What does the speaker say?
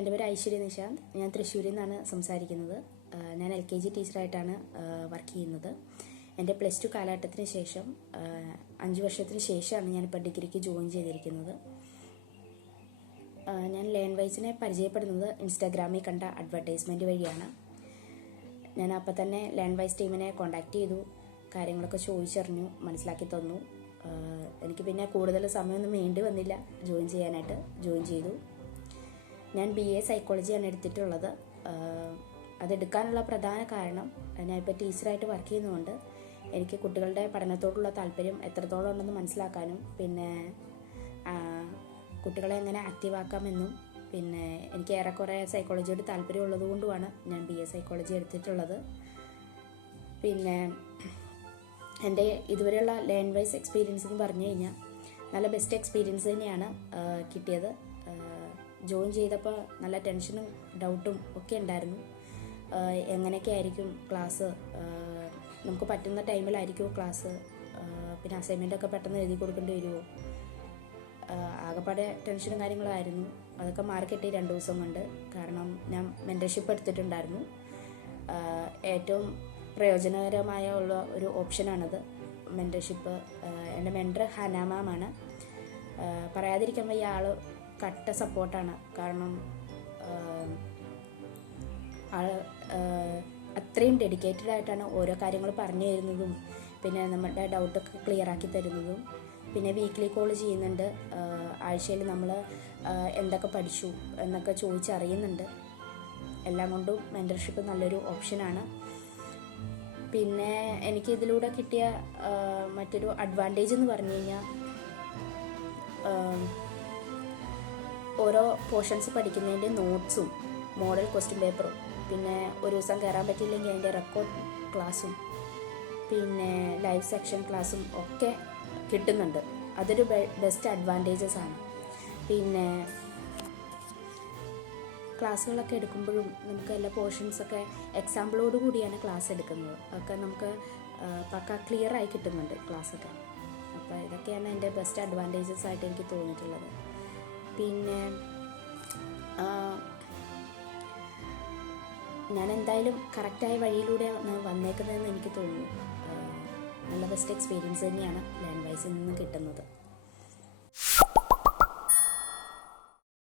എന്റെ പേര് ഐശ്വര്യ നിശാന്ത്. ഞാൻ തൃശ്ശൂരിൽ നിന്നാണ് സംസാരിക്കുന്നത്. ഞാൻ എൽ കെ ജി ടീച്ചറായിട്ടാണ് വർക്ക് ചെയ്യുന്നത്. എന്റെ പ്ലസ് ടു കാലഘട്ടത്തിന് ശേഷം അഞ്ച് വർഷത്തിന് ശേഷമാണ് ഞാനിപ്പോൾ ഡിഗ്രിക്ക് ജോയിൻ ചെയ്തിരിക്കുന്നത്. ഞാൻ ലേൺ വൈസിനെ പരിചയപ്പെടുന്നത് ഇൻസ്റ്റാഗ്രാമിൽ കണ്ട അഡ്വർടൈസ്മെന്റ് വഴിയാണ്. ഞാൻ അപ്പം തന്നെ ലേൺ വൈസ് ടീമിനെ കോണ്ടാക്ട് ചെയ്തു കാര്യങ്ങളൊക്കെ ചോദിച്ചറിഞ്ഞു മനസ്സിലാക്കി തന്നു. എനിക്ക് പിന്നെ കൂടുതൽ സമയമൊന്നും വേണ്ടി വന്നില്ല ജോയിൻ ചെയ്യാനായിട്ട് ജോയിൻ ചെയ്തു. ഞാൻ ബി എ സൈക്കോളജിയാണ് എടുത്തിട്ടുള്ളത്. അതെടുക്കാനുള്ള പ്രധാന കാരണം ഞാനിപ്പോൾ ടീച്ചറായിട്ട് വർക്ക് ചെയ്യുന്നതുകൊണ്ട് എനിക്ക് കുട്ടികളുടെ പഠനത്തോടുള്ള താല്പര്യം എത്രത്തോളം ഉണ്ടെന്ന് മനസ്സിലാക്കാനും പിന്നെ കുട്ടികളെ എങ്ങനെ ആക്റ്റീവാക്കാമെന്നും പിന്നെ എനിക്ക് ഏറെക്കുറെ സൈക്കോളജിയോട് താല്പര്യം ഉള്ളതുകൊണ്ടുമാണ് ഞാൻ ബി എ സൈക്കോളജി എടുത്തിട്ടുള്ളത്. പിന്നെ എന്റെ ഇതുവരെയുള്ള ലേൺ വൈസ് എക്സ്പീരിയൻസ് എന്ന് പറഞ്ഞു കഴിഞ്ഞാൽ നല്ല ബെസ്റ്റ് എക്സ്പീരിയൻസ് തന്നെയാണ് കിട്ടിയത്. ജോയിൻ ചെയ്തപ്പോൾ നല്ല ടെൻഷനും ഡൗട്ടും ഒക്കെ ഉണ്ടായിരുന്നു. എങ്ങനെയൊക്കെ ആയിരിക്കും ക്ലാസ് നമുക്ക് പറ്റുന്ന ടൈമിലായിരിക്കുമോ ക്ലാസ് പിന്നെ അസൈൻമെന്റ് ഒക്കെ പെട്ടെന്ന് എഴുതി കൊടുക്കേണ്ടി വരുമോ ആകെപ്പാടെ ടെൻഷനും കാര്യങ്ങളായിരുന്നു അതൊക്കെ മാറി കിട്ടി രണ്ട് ദിവസം കൊണ്ട്. കാരണം ഞാൻ മെന്റർഷിപ്പ് എടുത്തിട്ടുണ്ടായിരുന്നു. ഏറ്റവും പ്രയോജനകരമായ ഉള്ള ഒരു ഓപ്ഷനാണത് മെന്റർഷിപ്പ് എന്റെ മെന്റർ ഹന പറയാതിരിക്കുമ്പോൾ ഈ ആൾ കട്ട സപ്പോർട്ടാണ്. കാരണം അത്രയും ഡെഡിക്കേറ്റഡ് ആയിട്ടാണ് ഓരോ കാര്യങ്ങൾ പറഞ്ഞു തരുന്നതും പിന്നെ നമ്മുടെ ഡൗട്ടൊക്കെ ക്ലിയർ ആക്കി തരുന്നതും. പിന്നെ വീക്ക്ലി കോൾ ചെയ്യുന്നുണ്ട്. ആഴ്ചയിൽ നമ്മൾ എന്തൊക്കെ പഠിച്ചു എന്നൊക്കെ ചോദിച്ചറിയുന്നുണ്ട്. എല്ലാം കൊണ്ടും മെന്റർഷിപ്പ് നല്ലൊരു ഓപ്ഷനാണ് പിന്നെ എനിക്ക് ഇതിലൂടെ കിട്ടിയ മറ്റൊരു അഡ്വാന്റേജ് എന്ന് പറഞ്ഞു കഴിഞ്ഞാൽ ഓരോ പോർഷൻസ് പഠിക്കുന്നതിന്റെ നോട്ട്സും മോഡൽ ക്വസ്റ്റ്യൻ പേപ്പറും പിന്നെ ഒരു ദിവസം കയറാൻ പറ്റിയില്ലെങ്കിൽ അതിന്റെ റെക്കോർഡ് ക്ലാസ്സും പിന്നെ ലൈവ് സെക്ഷൻ ക്ലാസ്സും ഒക്കെ കിട്ടുന്നുണ്ട്. അതൊരു ബെസ്റ്റ് അഡ്വാന്റേജസ് ആണ്. പിന്നെ ക്ലാസ്സുകളൊക്കെ എടുക്കുമ്പോഴും നമുക്ക് എല്ലാ പോർഷൻസൊക്കെ എക്സാമ്പിളോട് കൂടിയാണ് ക്ലാസ് എടുക്കുന്നത്. ഒക്കെ നമുക്ക് പക്ക ക്ലിയറായി കിട്ടുന്നുണ്ട് ക്ലാസ്സൊക്കെ അപ്പോൾ ഇതൊക്കെയാണ് എന്റെ ബെസ്റ്റ് അഡ്വാന്റേജസ് ആയിട്ട് എനിക്ക് തോന്നിയിട്ടുള്ളത്. പിന്നെ ഞാൻ എന്തായാലും കറക്റ്റായ വഴിയിലൂടെ വന്നേക്കുന്നതെന്ന് എനിക്ക് തോന്നുന്നു. നല്ല ബെസ്റ്റ് എക്സ്പീരിയൻസ് തന്നെയാണ് ലാൻഡ് വൈസിൽ നിന്ന് കിട്ടുന്നത്.